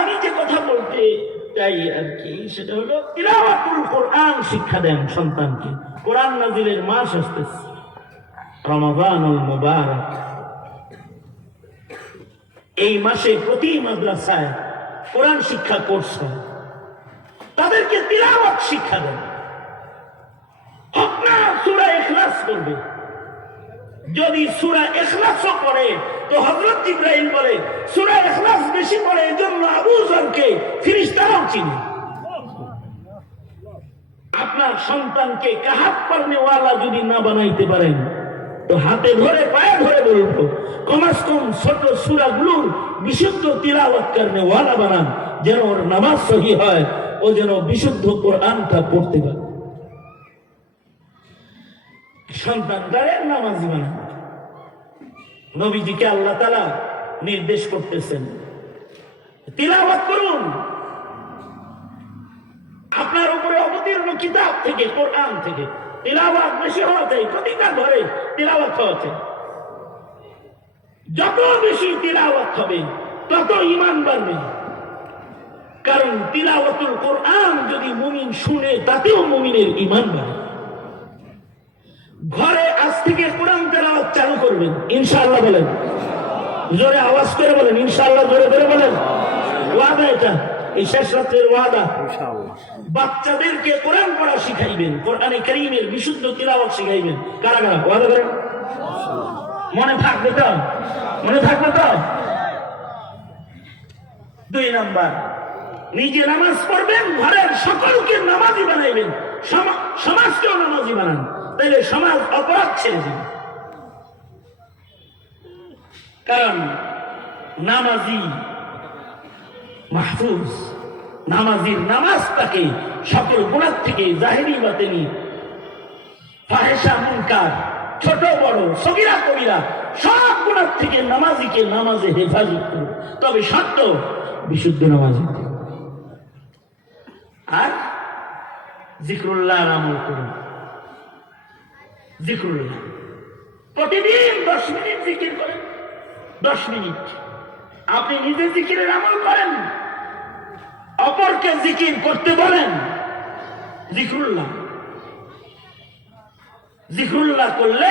আমি যে কথা বলতে চাই আর কি, সেটা হলো তিলাওয়াতুল কোরআন শিক্ষা দেন সন্তানকে। কোরআন নাজিলের মাস আসতেছে, রমাদানুল মুবারক। এই মাসে প্রতি মাদ্রাসায় কোরআন শিক্ষা কোর্স হয়। তাদেরকে তিলাওয়াত শিক্ষা দেন। না, সুরা ইখলাস করবে। যদি সুরা এখলাসও পড়ে, তো হজরত ইব্রাহিম বলে, সুরা এখলাস বেশি পড়ে এই জন্য আবু জরকে ফিরিস্তারাও চিনি। আপনার সন্তানকে কাহাত পারনেওয়ালা যদি না বানাইতে পারেন, তো হাতে ধরে, পায়ে ধরে বলব কমাস কম ছোট সুরাগুলোর বিশুদ্ধ তিলাওয়াত করনে ওয়ালা বানান, যেন ওর নামাজ সহি হয় ও যেন বিশুদ্ধ কোরআনটা পড়তে পারে। সন্তান দ্বারে নামাজি বানান। নবীজিকে আল্লাহ তালা নির্দেশ করতেছেন। তিলাওয়াত করুন। আপনার উপরে অবতীর্ণ কিতাব থেকে, কোরআন থেকে তিলাওয়াত বেশি হওয়া চাই প্রতিটা ঘরে তিলাওয়াত হওয়া চাই যত বেশি তিলাওয়াত হবে, তত ইমান বাড়বে। কারণ তিলাওয়াতুল কোরআন যদি মুমিন শুনে, তাতেও মুমিনের ইমান বাড়ে। ঘরে আজ থেকে কোরআন করবেন ইনশাআল্লাহ বলেন। জোরে আওয়াজ করে বলেন ইনশাআল্লাহ জোরে করে বলেন। ওয়াদা এটা এই শেষ রাত্রের ওয়াদা। বাচ্চাদেরকে কোরআন পড়া শিখাইবেন কোরআনে করিমের বিশুদ্ধ তিলাওয়াত শিখাইবেন। কারা কারা? ওয়াদা করেন? মনে থাকবে তো? মনে থাকবে তো? দুই নাম্বার নিজে নামাজ পড়বেন ঘরের সকলকে নামাজি বানাইবেন সমা- সমাজকেও নামাজি বানান। তাইলে সমাজ অপরাধ ছেড়ে দিবে। কারণ নামাজি মাহফুজ, নামাজির নামাজটাকে সকল গুণার থেকে জাহেরি বাতেনি ফাহেসা মুনকার, ছোট, বড়, সগিরা, কবিরা সব গুণার থেকে নামাজিকে নামাজে হেফাজত করুন। তবে সত্য, বিশুদ্ধ নামাজ। আর জিক্রুল্লাহ আমল করুন। জিক্রুল্লাহ। প্রতিদিন দশ মিনিট জিকির করেন। দশ মিনিট। আপনি নিজে জিকিরের আমল করেন। অপরকে জিকির করতে বলেন। জিক্রুল্লাহ। জিক্রুল্লাহ করলে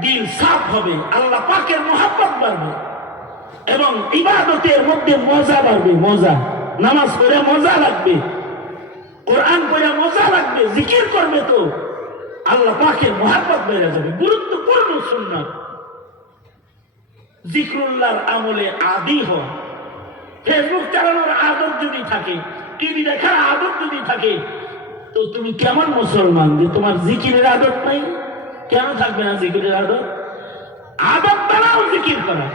দিল সাফ হবে, আল্লাহ পাকের মহাব্বত বাড়বে এবং ইবাদতের মধ্যে মজা বাড়বে, মজা। নামাজ পড়ে মজা লাগবে, কোরআন পড়ে মজা লাগবে, জিকির করবে তো আল্লাহ পাকের মহাব্বত বেড়ে যাবে। গুরুত্বপূর্ণ সুন্নাত। জিক্রুল্লাহর আমলে আদি হওয়া ফেসবুক চালানোর আদত যদি থাকে, টিভি দেখার আদত যদি থাকে, তো তুমি কেমন মুসলমান যে তোমার জিকিরের আদত নাই? কেন থাকবে না জিকিরের আদত আদত দ্বারাও জিকির করা।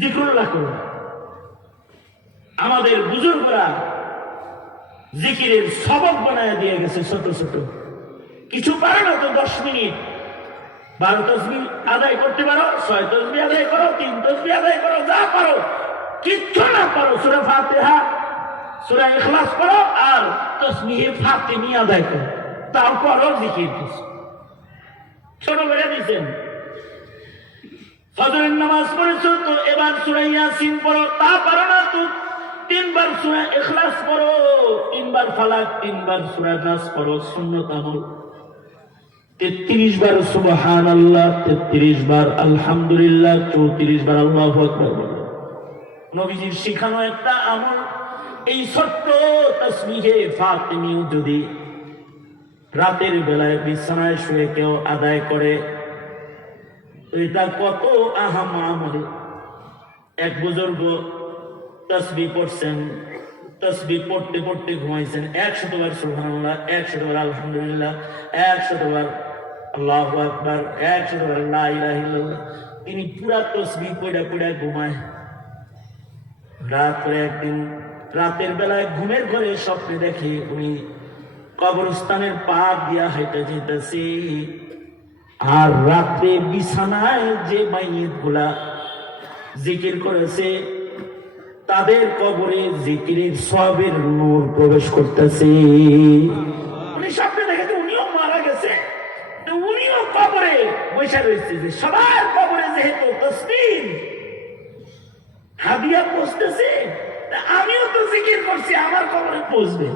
জিক্রুল্লাহ করো। আমাদের বুজুর্গরা জিকিরের সবক বানায় দিয়ে গেছে ছোট ছোট। কিছু পারে না তো দশ মিনিট। বারো তসবি আদায় করতে পারো, ছয় তসবি আদায় করো, তিন তসবি আদায় করো, যা পারো, কিচ্ছু না পারো। সুরা ফাতেহা, সুরা ইখলাস করো আর তসবিহে ফাতেমি আদায় করো। তারপরও কিছু ছোট করে দিচ্ছেন ফজরের নামাজ পড়েছো তো এবার সুরা ইয়াসিন পড়ো, তা পারো না তো। তিনবার সুরা ইখলাস পড়ো, তিনবার ফালাক, তিনবার সুরা নাস পড়ো সুন্নত আমল তেত্রিশ বার সুবহান আল্লাহ তেত্রিশ বার আলহামদুলিল্লাহ, চৌত্রিশ বার আল্লাহ আকবর নবীজির শিখানো একটা আমল, এই ছোট্ট তসমিহে ফাতিমিও যদি রাতের বেলায় বিছানায় শুয়ে কেউ আদায় করে এটা কত আহাম আমল। এক বুজুর্গ তসবি পড়ছেন, তসবি পড়তে পড়তে ঘুমাইছেন, একশত বার সুবহানাল্লাহ, একশত বার আলহামদুলিল্লাহ, একশত বার আল্লাহ আকবার ইলাহা তিনি পুরা তসবি পড়া পড়া ঘুমায়। রাত্রে একদিন, রাতের বেলায় ঘুমের ঘরে স্বপ্নে দেখে উনি কবরস্থানের পাপ দিয়া হাইতে যেতেছে। আর রাত্রে বিছানায় যে মাইয়েতগুলা জিকির করেছে, তাদের কবরে জিকিরের সবের নূর প্রবেশ করতেছে উনি স্বপ্নে দেখেছে উনিও মারা গেছে তো উনিও কবরে বসে রয়েছে যে সবার কবরে যেহেতু তসলিম হাদিয়া পৌঁছতেছে আমিও তো জিকির করছি, আমার কবরে পৌঁছবে।